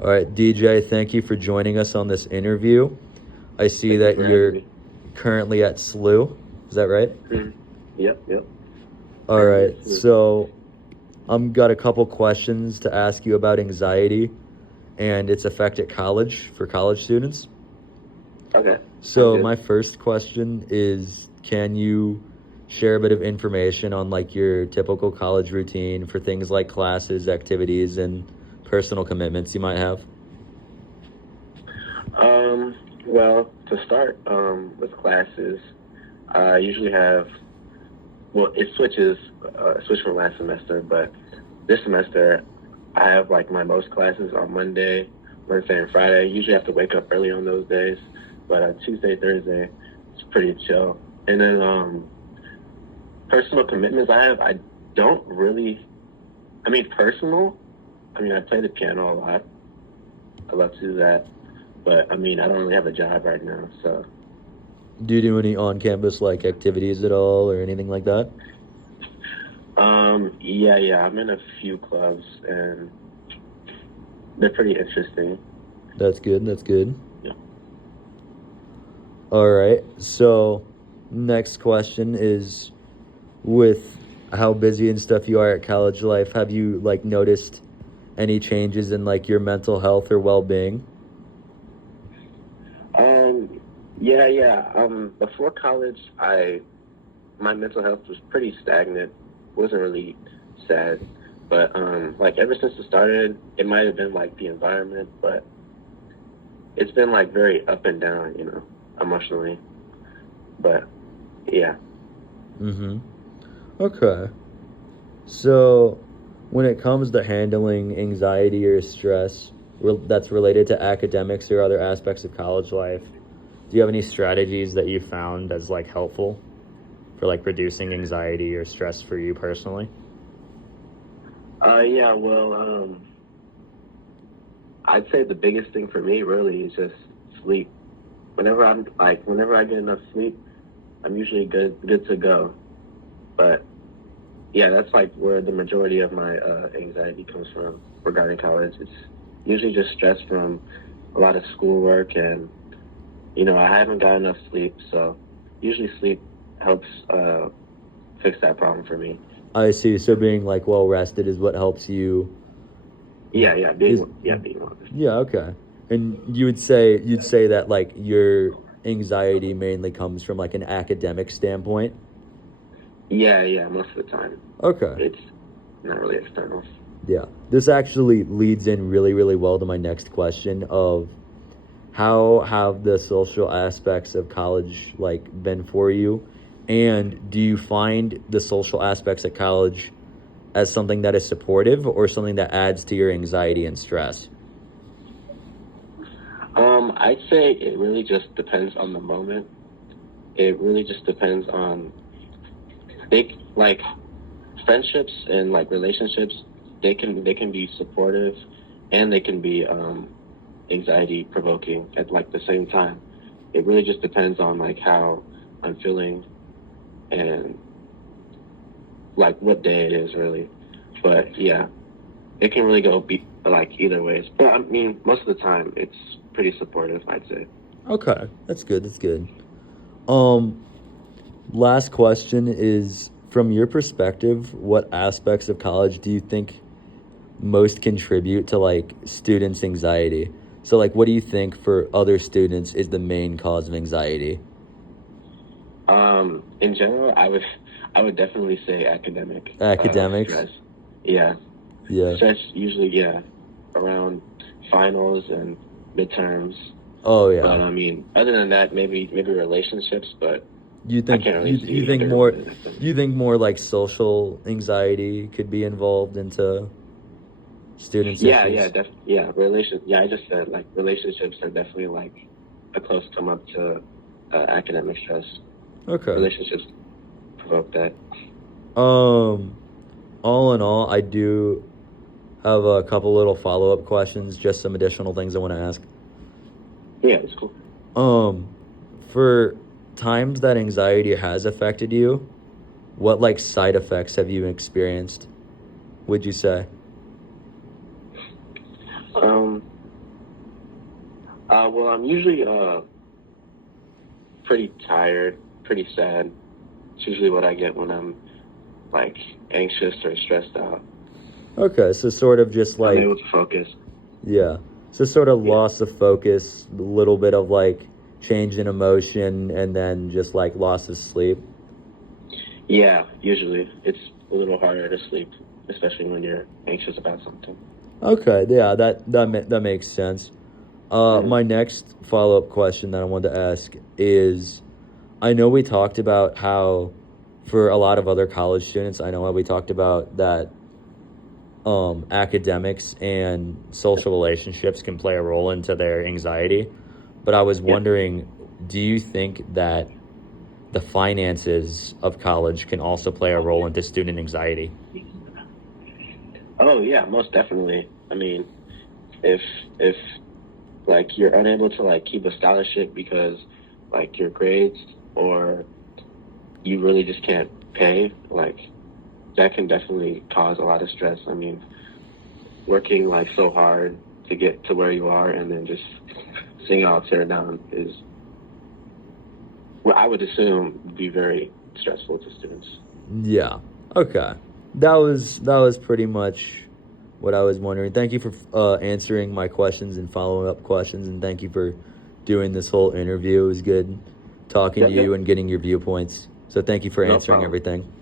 All right, DJ, thank you for joining us on this interview. I see Thank you that for having you're me. currently at SLU. Is that right? Mhm. Yep, yep. All Currently right. at SLU. So I'm got a couple questions to ask you about anxiety and its effect at college for college students. Okay, sounds So good. my first question is, can you share a bit of information on like your typical college routine for things like classes, activities, and personal commitments you might have? Um, well, to start, with classes, I usually have, well, it switched from last semester, but this semester I have like my most classes on Monday, Wednesday, and Friday. I usually have to wake up early on those days, but Tuesday, Thursday, it's pretty chill. And then, personal commitments I don't really, I mean, I play the piano a lot. I love to do that. But I mean, I don't really have a job right now, so Do you do any on-campus like activities at all or anything like that? yeah, I'm in a few clubs and they're pretty interesting. That's good. That's good. Yeah. All right. So, next question is, with how busy and stuff you are at college life, have you like noticed any changes in like your mental health or well-being? Um, yeah. Before college, I my mental health was pretty stagnant. Wasn't really sad, but like ever since it started, it might have been like the environment, but it's been like very up and down, emotionally. But yeah. Mm-hmm. Okay. So, when it comes to handling anxiety or stress that's related to academics or other aspects of college life, do you have any strategies that you found as like helpful for like reducing anxiety or stress for you personally? Yeah. Well, I'd say the biggest thing for me really is just sleep. Whenever I get enough sleep, I'm usually good to go. But yeah, that's like where the majority of my anxiety comes from regarding college. It's usually just stress from a lot of schoolwork, and I haven't got enough sleep, so usually sleep helps fix that problem for me. I see. So being like well rested is what helps you. Yeah, Is being honest. Yeah, okay. And you'd say that like your anxiety mainly comes from like an academic standpoint. Yeah, most of the time Okay. it's not really external. Yeah. This actually leads in really, really well to my next question of how have the social aspects of college like been for you? And do you find the social aspects at college as something that is supportive or something that adds to your anxiety and stress? I'd say it really just depends on the moment. It really just depends on like friendships and like relationships. They can be supportive, and they can be anxiety provoking at like the same time. It really just depends on like how I'm feeling and like what day it is really. But yeah, it can really go be like either ways. But I mean, most of the time it's pretty supportive, I'd say. Okay. That's good. That's good. Um Last question is, from your perspective, what aspects of college do you think most contribute to like students' anxiety? So like what do you think for other students is the main cause of anxiety? In general, I would definitely say academic Academics? stress. Yeah, Yeah. stress usually, yeah, around finals and midterms. Oh But yeah. I mean, other than that, maybe relationships, but You I think can't you really you see think other more related activities. you think more like social anxiety could be involved into students' issues? Yeah, Yeah, I just said like relationships are definitely like a close come up to academic stress. Okay. Relationships provoke that. Um all in all, I do have a couple little follow-up questions, just some additional things I want to ask. Yeah, it's cool. Um, for times that anxiety has affected you, what like side effects have you experienced, would you say? Um, Well, I'm usually pretty tired, pretty sad. It's usually what I get when I'm like anxious or stressed out. Okay, so sort of just I'm like, able to focus. yeah. So sort of Yeah. loss of focus, a little bit of like change in emotion, and then just like loss of sleep. Yeah, usually it's a little harder to sleep, especially when you're anxious about something. Okay, yeah, that makes sense. Hmm. My next follow-up question that I wanted to ask is, I know we talked about how, for a lot of other college students, I know how we talked about that academics and social relationships can play a role into their anxiety. But I was Yeah. wondering, do you think that the finances of college can also play a role into student anxiety? Oh yeah, most definitely. I mean, if if like you're unable to like keep a scholarship because like your grades or you really just can't pay, like that can definitely cause a lot of stress. I mean, working like so hard to get to where you are and then just seeing it all tear down is what I would assume would be very stressful to students. Yeah. Okay. That was pretty much what I was wondering. Thank you for answering my questions and following up questions, and thank you for doing this whole interview. It was good talking to Yep, yep. you and getting your viewpoints. So thank you for No answering problem. everything.